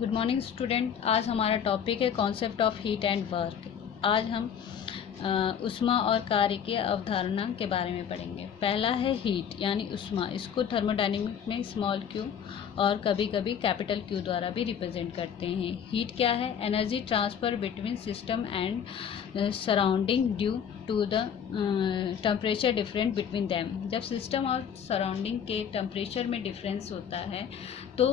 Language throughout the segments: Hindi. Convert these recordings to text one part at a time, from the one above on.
Good morning student. आज हमारा टॉपिक है concept of heat and work. आज हम ऊष्मा और कार्य की अवधारणा के बारे में पढ़ेंगे। पहला है हीट यानी ऊष्मा। इसको थर्मोडायनेमिक्स में स्मॉल क्यू और कभी कभी कैपिटल क्यू द्वारा भी रिप्रेजेंट करते हैं। हीट क्या है? Energy transfer between system and surrounding due to the temperature different between them. जब सिस्टम और सराउंडिंग के टेम्परेचर में डिफरेंस होता है तो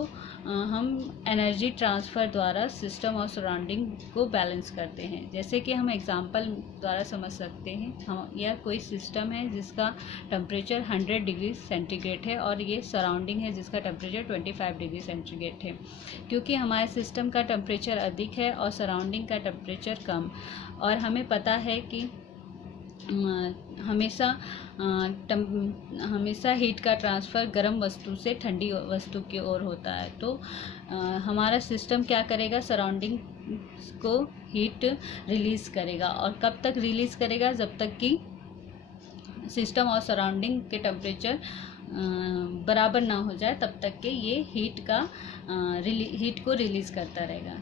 हम एनर्जी ट्रांसफ़र द्वारा सिस्टम और सराउंडिंग को बैलेंस करते हैं। जैसे कि हम एग्जांपल द्वारा समझ सकते हैं। हम यह कोई सिस्टम है जिसका टेम्परेचर 100 डिग्री सेंटीग्रेड है और ये सराउंडिंग है जिसका टेम्परेचर 25 डिग्री सेंटीग्रेड है। क्योंकि हमारे सिस्टम का टेम्परेचर अधिक है और सराउंडिंग का टेम्परेचर कम, और हमें पता है कि हमेशा हीट का ट्रांसफ़र गर्म वस्तु से ठंडी वस्तु की ओर होता है। तो हमारा सिस्टम क्या करेगा? सराउंडिंग को हीट रिलीज़ करेगा। और कब तक रिलीज़ करेगा? जब तक कि सिस्टम और सराउंडिंग के टेम्परेचर बराबर ना हो जाए, तब तक के ये हीट को रिलीज़ करता रहेगा।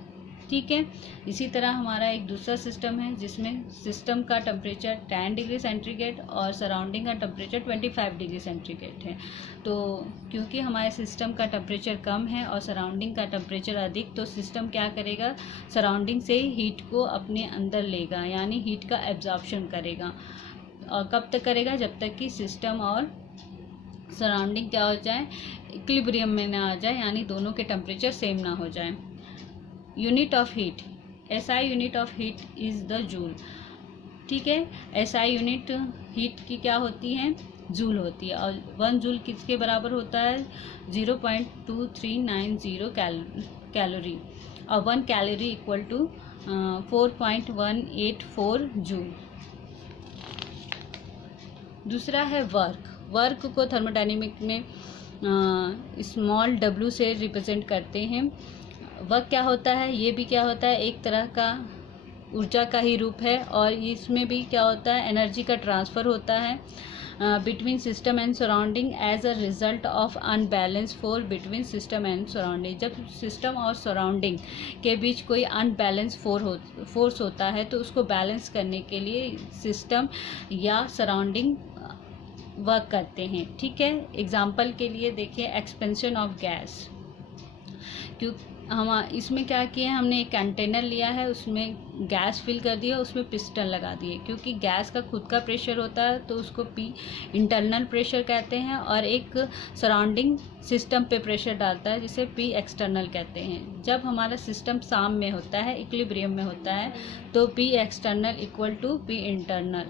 ठीक है। इसी तरह हमारा एक दूसरा सिस्टम है जिसमें सिस्टम का टेम्परेचर 10 डिग्री सेंटीग्रेड और सराउंडिंग का टेम्परेचर 25 डिग्री सेंटीग्रेड है। तो क्योंकि हमारे सिस्टम का टेम्परेचर कम है और सराउंडिंग का टेम्परेचर अधिक, तो सिस्टम क्या करेगा? सराउंडिंग से हीट को अपने अंदर लेगा, यानी हीट का एब्जॉर्प्शन करेगा। और कब तक करेगा? जब तक कि सिस्टम और सराउंडिंग क्या हो जाए? इक्विलिब्रियम में ना आ जाए, यानी दोनों के टेम्परेचर सेम ना हो जाए। Unit of heat, SI unit of heat is the joule. ठीक है। SI यूनिट हीट की क्या होती है? जूल होती है। और 1 जूल किसके बराबर होता है? 0.2390 कैलोरी। और 1 कैलोरी इक्वल टू 4.184 जूल। दूसरा है वर्क को थर्मोडायनेमिक में स्मॉल w से रिप्रेजेंट करते हैं। वर्क क्या होता है? ये भी क्या होता है? एक तरह का ऊर्जा का ही रूप है, और इसमें भी क्या होता है? एनर्जी का ट्रांसफ़र होता है between system and surrounding as a result of unbalance force between system and surrounding. जब सिस्टम और सराउंडिंग के बीच कोई अनबैलेंस फोर्स होता है तो उसको बैलेंस करने के लिए सिस्टम या सराउंडिंग वर्क करते हैं। ठीक है। एग्जाम्पल के लिए देखिए, एक्सपेंशन ऑफ गैस। क्यों हम इसमें क्या किए? हमने एक कंटेनर लिया है, उसमें गैस फिल कर दिया, उसमें पिस्टन लगा दिए। क्योंकि गैस का खुद का प्रेशर होता है तो उसको P इंटरनल प्रेशर कहते हैं, और एक सराउंडिंग सिस्टम पे प्रेशर डालता है जिसे P एक्सटर्नल कहते हैं। जब हमारा सिस्टम साम में होता है, इक्विलिब्रियम में होता है, तो P external equal to P internal.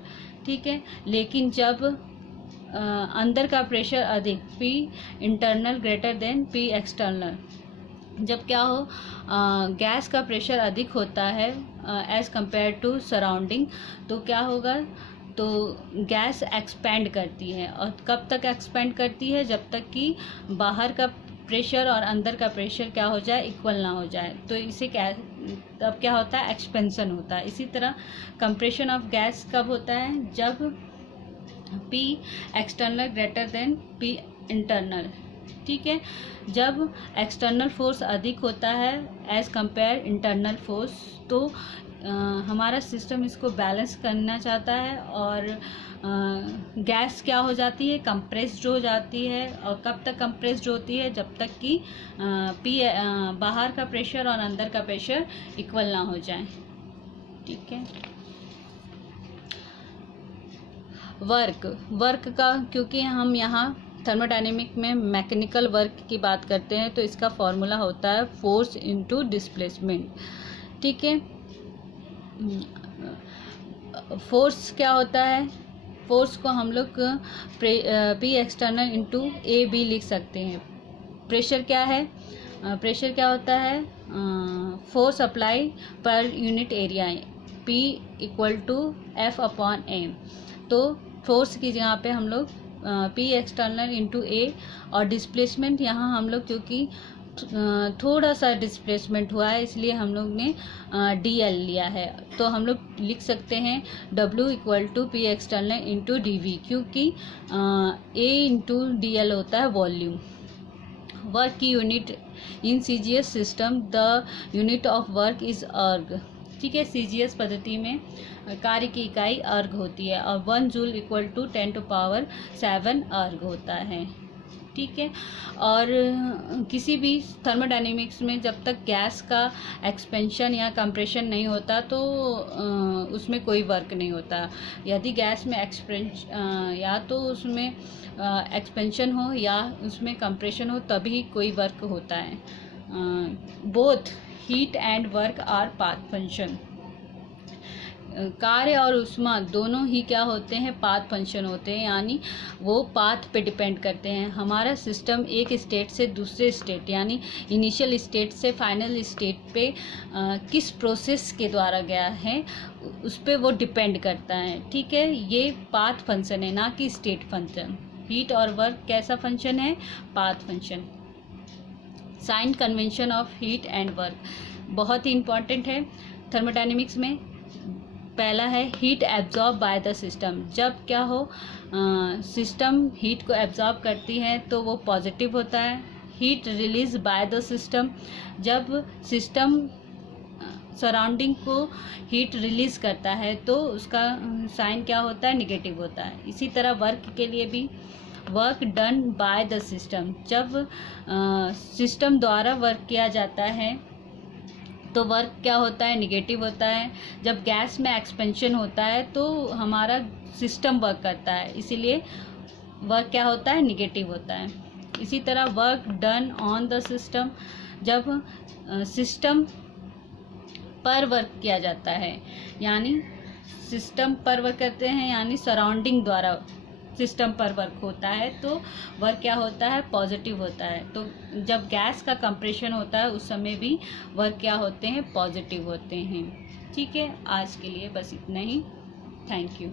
ठीक है। लेकिन जब अंदर का प्रेशर अधिक, P internal greater than P external, जब क्या हो, गैस का प्रेशर अधिक होता है एज़ कंपेयर टू सराउंडिंग, तो क्या होगा? तो गैस एक्सपेंड करती है। और कब तक एक्सपेंड करती है? जब तक कि बाहर का प्रेशर और अंदर का प्रेशर क्या हो जाए? इक्वल ना हो जाए। तो इसे तब क्या होता है? एक्सपेंशन होता है। इसी तरह कंप्रेशन ऑफ गैस कब होता है? जब P external greater than P internal. ठीक है। जब एक्सटर्नल फोर्स अधिक होता है एज़ कंपेयर इंटरनल फोर्स, तो हमारा सिस्टम इसको बैलेंस करना चाहता है, और गैस क्या हो जाती है? कंप्रेस्ड हो जाती है। और कब तक कंप्रेस्ड होती है? जब तक कि बाहर का प्रेशर और अंदर का प्रेशर इक्वल ना हो जाए। ठीक है। वर्क का, क्योंकि हम यहाँ थर्मोडायनेमिक में मैकेनिकल वर्क की बात करते हैं, तो इसका फॉर्मूला होता है फोर्स इनटू डिस्प्लेसमेंट। ठीक है। फोर्स क्या होता है? फोर्स को हम लोग P एक्सटर्नल इंटू AB लिख सकते हैं। प्रेशर क्या है? प्रेशर क्या होता है? Force apply per unit area, P equal to F/A। तो फोर्स की जगह पे हम लोग P एक्सटर्नल इंटू A, और डिस्प्लेसमेंट यहाँ हम लोग क्योंकि थोड़ा सा डिस्प्लेसमेंट हुआ है इसलिए हम लोग ने DL लिया है। तो हम लोग लिख सकते हैं W equal to P external into DV, क्योंकि A इंटू DL होता है वॉल्यूम। वर्क की unit in CGS system the unit of work is erg. ठीक है, CGS पद्धति में कार्य की इकाई अर्ग होती है और 1 जूल इक्वल टू 10⁷ अर्ग होता है। ठीक है, और किसी भी थर्मोडायनेमिक्स में जब तक गैस का एक्सपेंशन या कंप्रेशन नहीं होता तो उसमें कोई वर्क नहीं होता। यदि गैस में या तो उसमें एक्सपेंशन हो या उसमें कंप्रेशन हो तभी कोई वर्क होता है। Both heat and work our path function. कार्य और ऊष्मा दोनों ही क्या होते हैं, पाथ फंक्शन होते हैं, यानी वो पाथ पे डिपेंड करते हैं। हमारा सिस्टम एक स्टेट से दूसरे स्टेट यानी इनिशियल स्टेट से फाइनल स्टेट पे किस प्रोसेस के द्वारा गया है उस पे वो डिपेंड करता है। ठीक है, ये पाथ फंक्शन है ना कि स्टेट फंक्शन। हीट और वर्क कैसा फंक्शन है, path function. Sign convention of heat and work बहुत ही इम्पॉर्टेंट है थर्मोडायनेमिक्स में। पहला है heat absorb by the system. जब क्या हो, सिस्टम हीट को एब्जॉर्ब करती है तो वो पॉजिटिव होता है। Heat release by the system, जब सिस्टम सराउंडिंग को हीट रिलीज करता है तो उसका साइन क्या होता है, निगेटिव होता है। इसी तरह वर्क के लिए भी work done by the system, जब सिस्टम द्वारा वर्क किया जाता है तो वर्क क्या होता है, निगेटिव होता है। जब गैस में एक्सपेंशन होता है तो हमारा सिस्टम वर्क करता है, इसीलिए वर्क क्या होता है, निगेटिव होता है। इसी तरह work done on the system, जब सिस्टम पर वर्क किया जाता है यानी सिस्टम पर वर्क करते हैं यानी सराउंडिंग द्वारा सिस्टम पर वर्क होता है तो वर्क क्या होता है, पॉजिटिव होता है। तो जब गैस का कंप्रेशन होता है उस समय भी वर्क क्या होते हैं, पॉजिटिव होते हैं। ठीक है, आज के लिए बस इतना ही। Thank you.